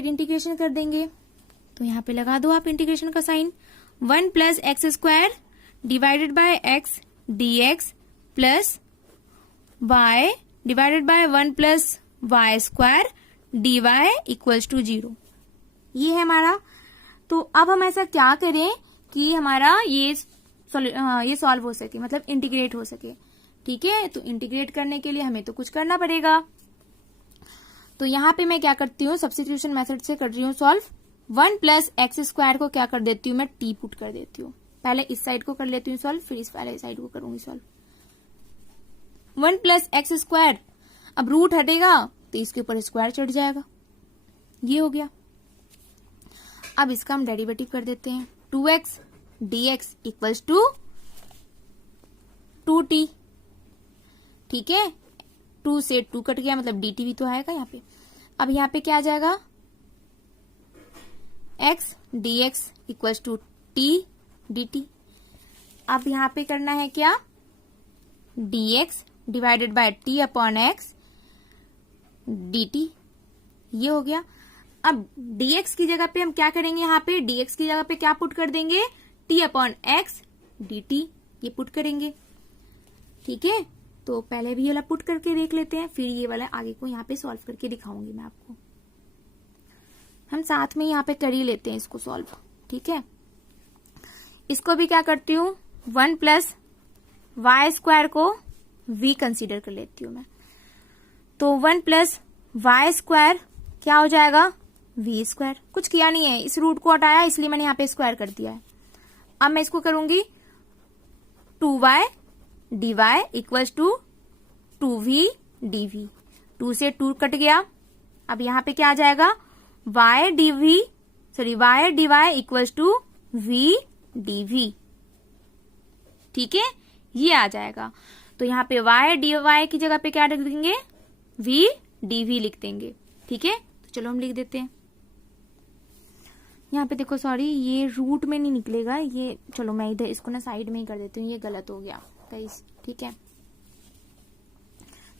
इंटीग्रेशन कर देंगे। तो यहां पे लगा दो आप इंटीग्रेशन का sign, 1 plus x square divided by x dx plus y divided by 1 plus y square dy equals to 0, ये है हमारा। तो अब हम ऐसा क्या करें कि हमारा ये सॉल्व हो सके, मतलब इंटीग्रेट हो सके, ठीक है। तो इंटीग्रेट करने के लिए हमें तो कुछ करना पड़ेगा। तो यहाँ पे मैं क्या करती हूँ, सब्स्टिट्यूशन मेथड से कर रही हूँ सॉल्व। 1 प्लस एक्स स्क्वायर को क्या कर देती हूँ, मैं t पुट कर देती हूँ। पहले इस साइड को कर लेती हूँ सॉल्व, फिर इस वाले साइड को करूंगी सॉल्व। 1 प्लस एक्स स्क्वायर, अब रूट हटेगा तो इसके ऊपर स्क्वायर चढ़ जाएगा, ये हो गया। अब इसका हम डेरिवेटिव कर देते हैं, 2x dx equals to 2t, ठीक है। 2 से 2 कट गया, मतलब dt भी तो आएगा यहाँ पे। अब यहाँ पे क्या आ जाएगा, x dx equals to t dt। अब यहाँ पे करना है क्या, dx divided by t upon x dt, ये हो गया। अब dx की जगह पे हम क्या करेंगे, यहाँ पे dx की जगह पे क्या पुट कर देंगे, t अपॉन x dt, ये पुट करेंगे, ठीक है। तो पहले भी ये वाला पुट करके देख लेते हैं, फिर ये वाला आगे को यहाँ पे सॉल्व करके दिखाऊंगी मैं आपको। हम साथ में यहाँ पे कर ही लेते हैं इसको सॉल्व, ठीक है। इसको भी क्या करती हूँ, 1 प्लस वाई स्क्वायर को v कंसीडर कर लेती हूँ मैं। तो 1 प्लस वाई स्क्वायर क्या हो जाएगा, v स्क्वायर। कुछ किया नहीं है, इस रूट को हटाया इसलिए मैंने यहाँ पे स्क्वायर कर दिया है। अब मैं इसको करूंगी 2y dy equals to 2v dv, 2 से 2 कट गया। अब यहाँ पे क्या आ जाएगा, y dy equals to v dv, ठीक है, ये आ जाएगा। तो यहाँ पे y dy की जगह पे क्या लिख देंगे, v dv लिख देंगे, ठीक है। तो चलो हम लिख देते हैं। यहाँ पे देखो, सॉरी ये रूट में नहीं निकलेगा ये, चलो मैं इधर इसको ना साइड में ही कर देती हूँ, ये गलत हो गया गाइस, ठीक है।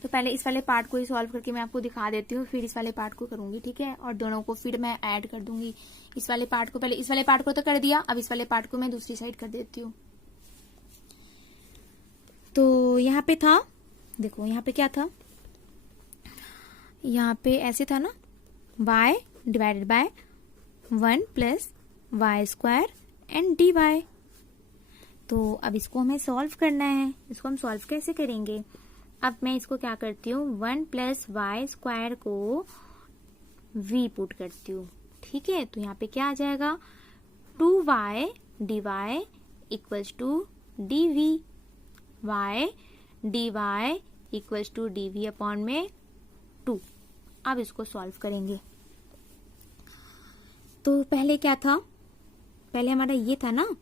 तो पहले इस वाले पार्ट को ही सॉल्व करके मैं आपको दिखा देती हूँ, फिर इस वाले पार्ट को करूंगी, ठीक है। और दोनों को फिर मैं ऐड कर दूंगी। इस वाले पार्ट को पहले, इस वाले पार्ट को तो कर दिया, अब इस वाले पार्ट को मैं दूसरी साइड कर देती हूँ। तो यहाँ पे था, देखो यहाँ पे क्या था, यहाँ पे ऐसे था ना, y divided by 1 plus y square and d y. तो अब इसको हमें सॉल्व करना है। इसको हम सॉल्व कैसे करेंगे? अब मैं इसको क्या करती हूँ, 1 प्लस वाई स्क्वायर को v पुट करती हूँ। ठीक है, तो यहाँ पे क्या आ जाएगा, 2y dy equals to dv, y dy equals to dv upon में 2। अब इसको सॉल्व करेंगे। तो पहले क्या था, पहले हमारा ये था ना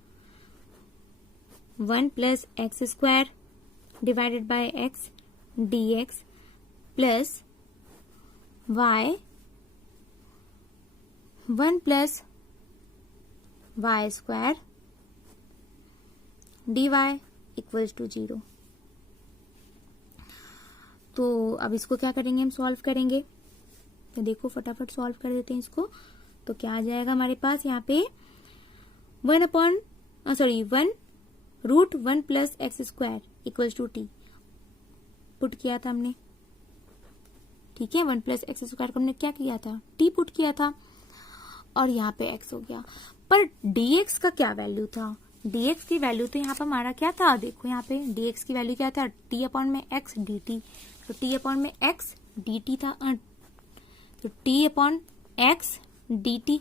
1 plus x square divided by x dx plus y 1 plus y square dy equals to 0। तो अब इसको क्या करेंगे, हम सॉल्व करेंगे। तो देखो फटाफट सॉल्व कर देते हैं इसको। तो क्या आ जाएगा हमारे पास यहाँ पे 1 root 1 plus x square equals to t put किया था हमने। ठीक है, 1 प्लस एक्स स्क्वायर को हमने क्या किया था, टी पुट किया था, और यहाँ पे एक्स हो गया। पर dx का क्या वैल्यू था, dx की वैल्यू तो यहाँ पर हमारा क्या था, देखो यहाँ पे dx की वैल्यू क्या था, t अपॉन में x dt। तो t अपॉन में x dt था, तो t अपॉन x dt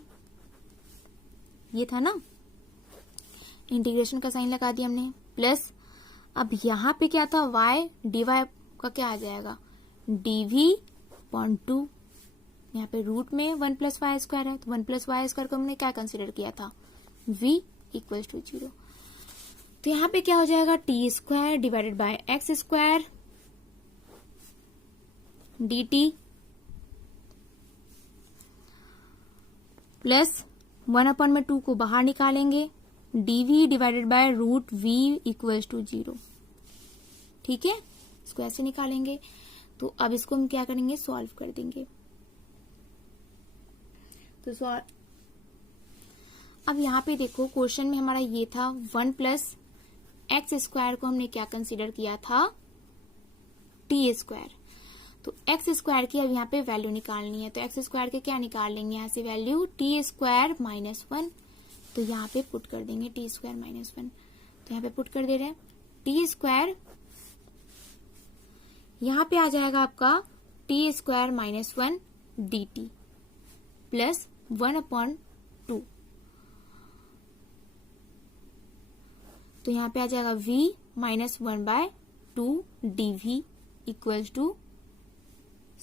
ये था ना। इंटीग्रेशन का साइन लगा दिया हमने, प्लस अब यहाँ पे क्या था, y dy का क्या आ जाएगा, dv अपॉन 2। यहाँ पे रूट में 1 प्लस वाई स्क्वायर है, तो 1 प्लस वाई स्क्वायर को हमने क्या कंसिडर किया था, v इक्वल्स टू 0। तो यहाँ पे क्या हो जाएगा, t square divided by x square dt plus 1 upon में 2 को बाहर निकालेंगे, dv divided by root v equals to 0। ठीक है, इसको ऐसे निकालेंगे। तो अब इसको हम क्या करेंगे, सॉल्व कर देंगे। तो अब यहाँ पे देखो क्वेश्चन में हमारा ये था 1 प्लस एक्स स्क्वायर को हमने क्या कंसीडर किया था, टी स्क्वायर। तो एक्स स्क्वायर की अब यहाँ पे वैल्यू निकालनी है। तो एक्स स्क्वायर के क्या निकाल लेंगे यहाँ से वैल्यू, टी स्क्वायर माइनस 1। तो यहाँ पे पुट कर देंगे टी स्क्वायर माइनस 1। तो यहाँ पे पुट कर दे रहे हैं, टी स्क्वायर यहाँ पे आ जाएगा आपका t square minus 1 dt plus 1 upon 2। तो यहाँ पे आ जाएगा v minus 1 by 2 dv equals to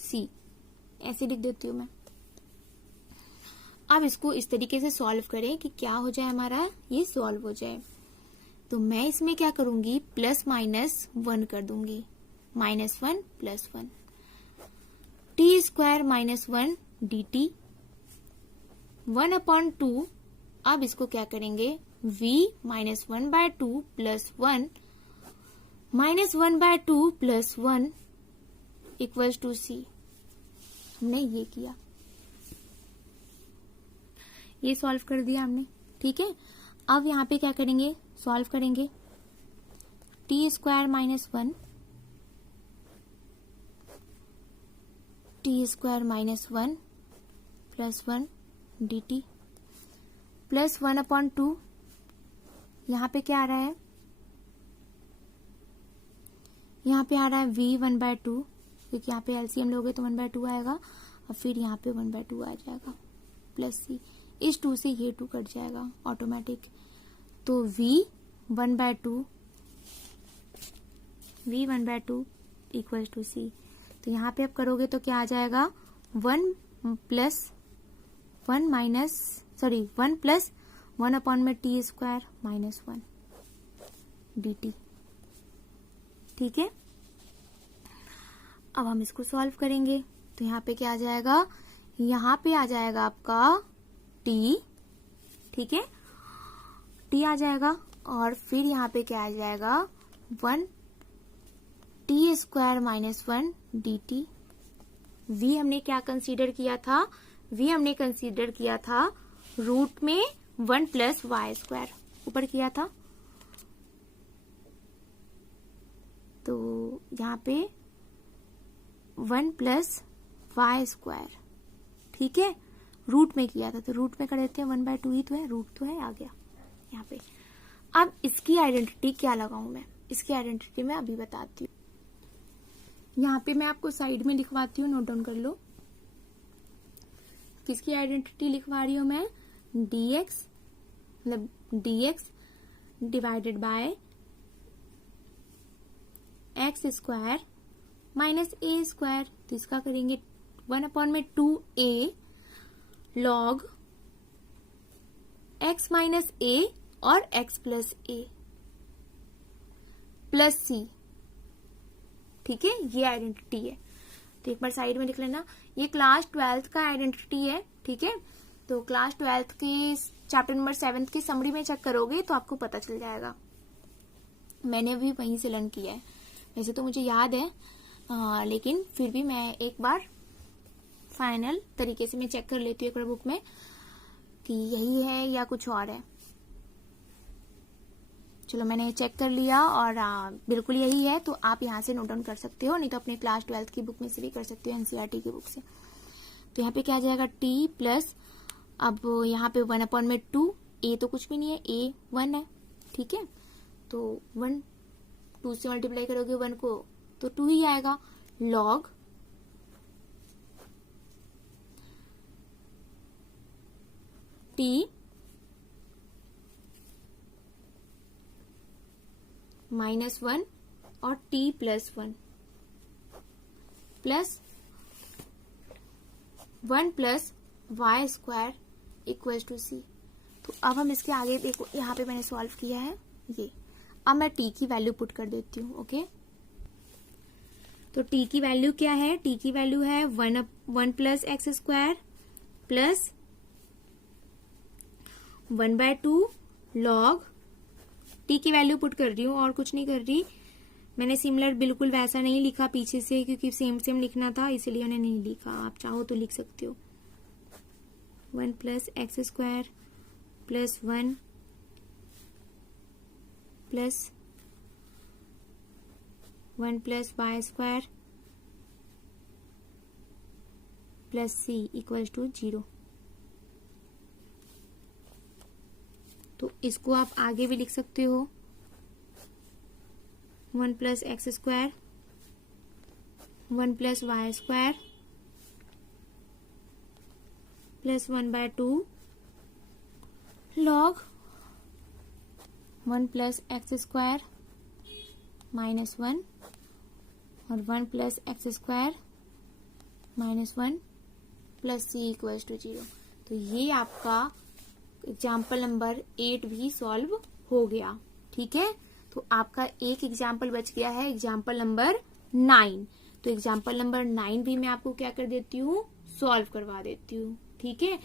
c। ऐसे लिख देती हूँ मैं। अब इसको इस तरीके से सॉल्व करें कि क्या हो जाए, हमारा ये सॉल्व हो जाए। तो मैं इसमें क्या करूंगी, प्लस माइनस 1 कर दूंगी, minus 1 plus 1, t square minus 1 dt 1 upon 2। अब इसको क्या करेंगे, v minus 1 by 2 plus 1 minus 1 by 2 plus 1 equals to c। हमने ये किया, ये सॉल्व कर दिया हमने। ठीक है, अब यहाँ पे क्या करेंगे, सॉल्व करेंगे, T square minus 1 t square minus 1 plus 1 dt plus 1 upon 2। यहाँ पे क्या आ रहा है, यहाँ पे आ रहा है v 1 बाय 2, क्योंकि यहाँ पे एलसीएम लोगे तो 1 बाय 2 आएगा, और फिर यहाँ पे 1 बाय 2 आ जाएगा, प्लस c। इस 2 से ये 2 कट जाएगा ऑटोमेटिक। तो v 1 by 2 equals to c। तो यहाँ पे अब करोगे तो क्या आ जाएगा, 1 प्लस 1 अपॉन में टी स्क्वायर माइनस 1 dt। ठीक है, अब हम इसको सॉल्व करेंगे। तो यहाँ पे क्या आ जाएगा, यहाँ पे आ जाएगा आपका t। ठीक है, t आ जाएगा, और फिर यहाँ पे क्या आ जाएगा, 1 t square minus 1 dt। v हमने क्या कंसीडर किया था, v हमने कंसीडर किया था रूट में 1 प्लस वाई स्क्वायर ऊपर किया था। तो यहाँ पे 1 प्लस वाई स्क्वायर ठीक है, रूट में किया था तो रूट में कर देते हैं, 1/2 ही तो है, रूट तो है, आ गया यहाँ पे। अब इसकी आइडेंटिटी क्या लगाऊं मैं, इसकी आइडेंटिटी मैं अभी बताती हूँ। यहाँ पे मैं आपको साइड में लिखवाती हूँ, नोट डाउन कर लो। किसकी आइडेंटिटी लिखवा रही हूँ मैं, dx, मतलब dx divided by x square minus A square. तो इसका करेंगे 1/2a log x minus a और x plus a plus c। ठीक है, ये आइडेंटिटी है। तो एक बार साइड में लिख लेना, ये क्लास 12th का आइडेंटिटी है। ठीक है, तो क्लास 12th के चैप्टर नंबर 7 की समरी में चेक करोगे तो आपको पता चल जाएगा। मैंने अभी वहीं से लर्न किया है, वैसे तो मुझे याद है, लेकिन फिर भी मैं एक बार फाइनल तरीके से मैं चेक कर लेती हूँ एक बार बुक में कि यही है या कुछ और है। चलो मैंने चेक कर लिया और बिल्कुल यही है, तो आप यहाँ से नोट डाउन कर सकते हो, नहीं तो अपने क्लास 12th की बुक में से भी कर सकते हो, एनसीईआरटी की बुक से। तो यहाँ पे क्या आ जाएगा, t प्लस, अब यहाँ पे 1/2, a तो कुछ भी नहीं है, a 1 है। ठीक है, तो 1 2 से मल्टीप्लाई करोगे 1 को तो 2 ही आएगा, लॉग t -1 और t plus 1 plus 1 plus y square equals to c। तो अब हम इसके आगे देखो, यहाँ पे मैंने सॉल्व किया है ये। अब मैं t की वैल्यू पुट कर देती हूँ। ओके, तो t की वैल्यू क्या है, t की वैल्यू है 1 plus x square plus 1/2 log, t की वैल्यू पुट कर रही हूँ और कुछ नहीं कर रही। मैंने सिमिलर बिल्कुल वैसा नहीं लिखा पीछे से, क्योंकि सेम सेम लिखना था इसलिए मैंने नहीं लिखा। आप चाहो तो लिख सकते हो, 1 plus x square plus 1 plus 1 plus y square plus c equals to 0। तो इसको आप आगे भी लिख सकते हो, 1 plus x square 1 plus y square plus 1/2 log 1 plus x square -1 और 1 plus x square -1 plus c equals to 0। तो ये आपका एग्जाम्पल नंबर 8 भी सॉल्व हो गया। ठीक है, तो आपका एक एग्जाम्पल बच गया है, एग्जाम्पल नंबर 9। तो एग्जाम्पल नंबर 9 भी मैं आपको क्या कर देती हूँ, सॉल्व करवा देती हूँ। ठीक है,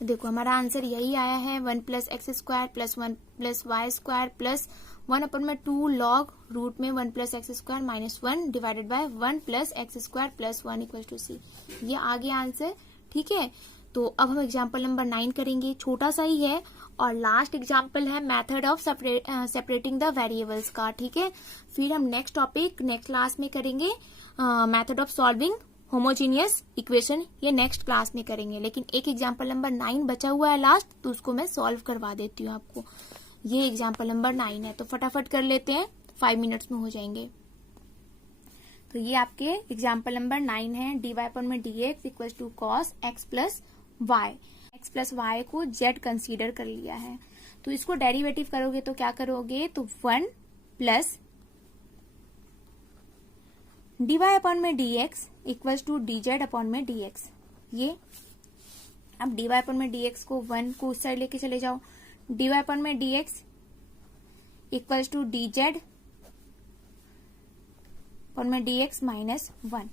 देखो हमारा आंसर यही आया है, 1 plus x square plus 1 plus y square plus 1/2 log root में 1 plus x square -1 divided by 1 plus x square plus 1 equal to c। ये आ गया आंसर। ठीक है, तो अब हम एग्जाम्पल नंबर 9 करेंगे, छोटा सा ही है और लास्ट एग्जाम्पल है method of separating the variables का। ठीक है, फिर हम नेक्स्ट टॉपिक नेक्स्ट क्लास में करेंगे, method of solving homogeneous equation, ये नेक्स्ट क्लास में करेंगे। लेकिन एक एग्जाम्पल नंबर 9 बचा हुआ है लास्ट, तो उसको मैं सॉल्व करवा देती हूँ आपको। ये एग्जाम्पल नंबर 9 है, तो फटाफट कर लेते हैं, 5 मिनट्स में हो जाएंगे। तो ये आपके एग्जाम्पल नंबर 9 है, dy/dx equal to cos x plus y. X plus y को z कंसीडर कर लिया है, तो इसको डेरिवेटिव करोगे तो क्या करोगे, तो 1 plus dy/dx equals to dz/dx। ये अब dy/dx को 1 को उस साइड लेके चले जाओ, dy/dx इक्वल्स टू dz/dx -1।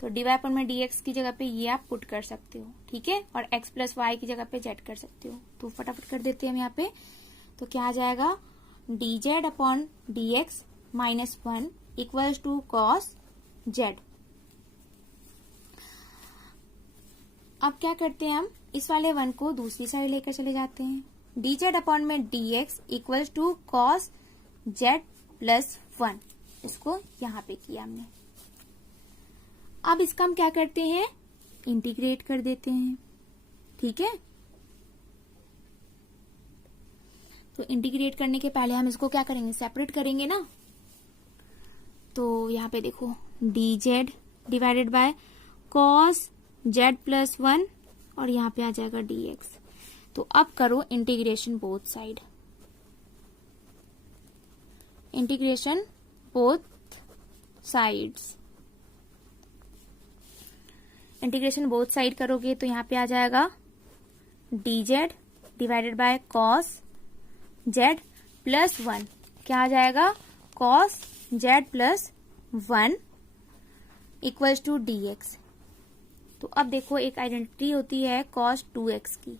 तो dy/dx की जगह पे ये आप पुट कर सकते हो। ठीक है, और x प्लस वाई की जगह पे z कर सकते हो। तो फटाफट कर देते हैं हम यहाँ पे, तो क्या आ जाएगा, dz/dx -1 equals to cos z। अब क्या करते हैं हम, इस वाले 1 को दूसरी साइड लेकर चले जाते हैं, dz/dx equals to cos z plus 1। इसको यहाँ पे किया हमने। अब इसका हम क्या करते हैं, इंटीग्रेट कर देते हैं। ठीक है, तो इंटीग्रेट करने के पहले हम इसको क्या करेंगे, सेपरेट करेंगे ना। तो यहाँ पे देखो dz divided by cos z plus 1 और यहाँ पे आ जाएगा dx। तो अब करो integration both side, integration both sides. Integration both side करोगे तो यहाँ पे आ जाएगा dz divided by cos z plus 1, क्या आ जाएगा, cos z plus 1 equals to dx। तो अब देखो एक आइडेंटिटी होती है cos 2x की।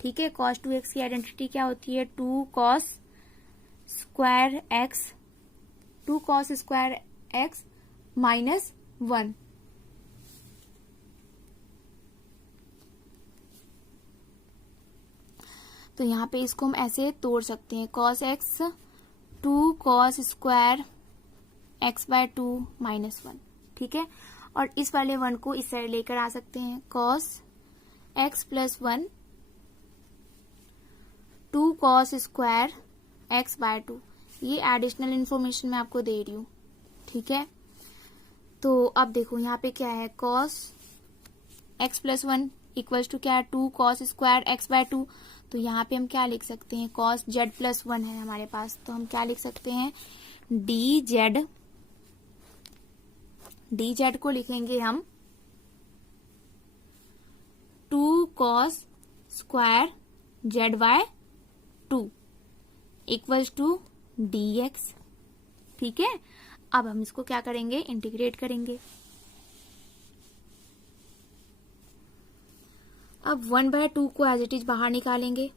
ठीक है, cos 2x की आइडेंटिटी क्या होती है, 2 cos स्क्वायर x माइनस 1। तो यहाँ पे इसको हम ऐसे तोड़ सकते हैं, cos x 2 cos square x by 2 minus 1। ठीक है, और इस वाले 1 को इस साइड लेकर आ सकते हैं, cos x plus 1 2 cos square x by 2। ये एडिशनल इंफॉर्मेशन मैं आपको दे रही हूँ। ठीक है, तो अब देखो यहाँ पे क्या है, cos x plus 1 equals to क्या है, 2 cos स्क्वायर x बाय 2। तो यहाँ पे हम क्या लिख सकते हैं, cos z प्लस 1 है हमारे पास, तो हम क्या लिख सकते हैं, dz को लिखेंगे हम 2 cos square z by 2 equals to dx। ठीक है, अब हम इसको क्या करेंगे, इंटीग्रेट करेंगे। अब 1/2 को एज इट इज बाहर निकालेंगे,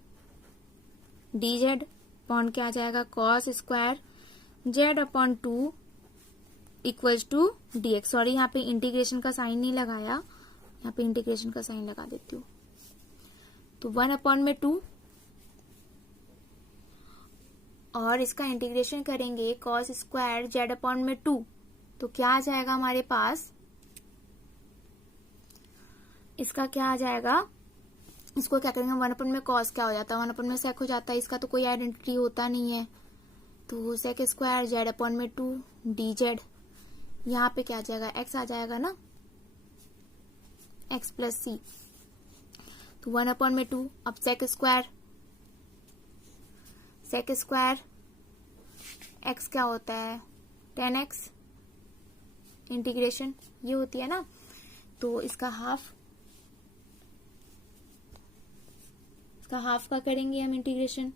dz अपॉन क्या आ जाएगा, cos square z upon 2 equals to dx। Sorry, यहाँ पे इंटीग्रेशन का साइन नहीं लगाया, यहाँ पे इंटीग्रेशन का साइन लगा देती हूँ। तो 1/2 और इसका इंटीग्रेशन करेंगे cos स्क्वायर z अपॉन 2, तो क्या आ जाएगा हमारे पास, इसका क्या आ जाएगा, इसको क्या करेंगे, 1/में cos क्या हो जाता है, 1/में sec हो जाता है, इसका तो कोई आइडेंटिटी होता नहीं है। तो sec square z upon 2 dz, यहाँ पे क्या आ जाएगा, x आ जाएगा ना, x प्लस c। तो 1/2, अब sec स्क्वायर x क्या होता है, 10x इंटीग्रेशन ये होती है ना। तो इसका हाफ का करेंगे हम इंटीग्रेशन,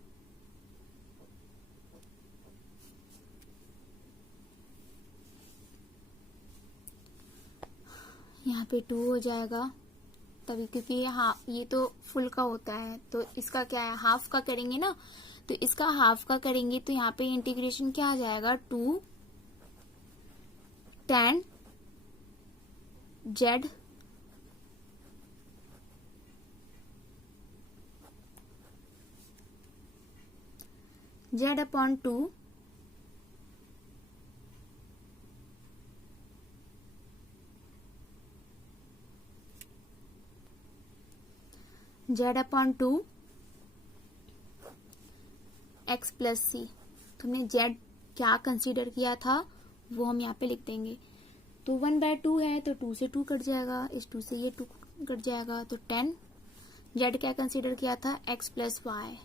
यहाँ पे 2 हो जाएगा तभी, क्योंकि ये तो फुल का होता है, तो इसका क्या है, हाफ का करेंगे ना। तो इसका हाफ का करेंगे तो यहाँ पे इंटीग्रेशन क्या आ जाएगा, 2 tan z upon 2 z upon 2 x plus c. तो हमने z क्या कंसीडर किया था वो हम यहाँ पे लिख देंगे। तो 1/2 है तो 2 से 2 कट जाएगा, इस 2 से ये 2 कट जाएगा, तो 10 z क्या कंसीडर किया था, x plus y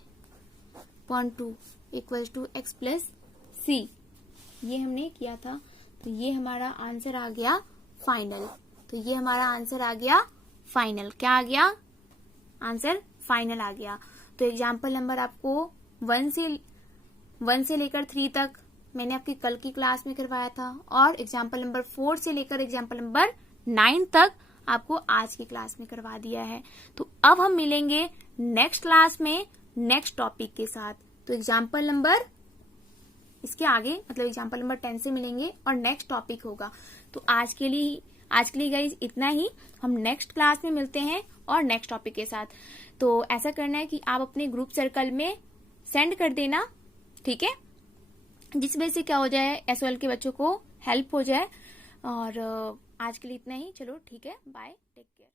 upon 2 equals to x plus c, ये हमने किया था। तो ये हमारा आंसर आ गया फाइनल। तो ये हमारा आंसर आ गया फाइनल। क्या आ गया, आंसर फाइनल आ गया। तो एग्जाम्पल नंबर आपको 1 से लेकर 3 तक मैंने आपकी कल की क्लास में करवाया था, और एग्जाम्पल नंबर 4 से लेकर एग्जाम्पल नंबर 9 तक आपको आज की क्लास में करवा दिया है। तो अब हम मिलेंगे नेक्स्ट क्लास में नेक्स्ट टॉपिक के साथ। तो एग्जाम्पल नंबर इसके आगे मतलब एग्जाम्पल नंबर 10 से मिलेंगे और नेक्स्ट टॉपिक होगा। तो आज के लिए गाइज इतना ही। हम नेक्स्ट क्लास में मिलते हैं और नेक्स्ट टॉपिक के साथ। तो ऐसा करना है कि आप अपने ग्रुप सर्कल में सेंड कर देना, ठीक है, जिस वजह से क्या हो जाए एसओएल के बच्चों को हेल्प हो जाए और आज के लिए इतना ही, चलो ठीक है, बाय, टेक केयर।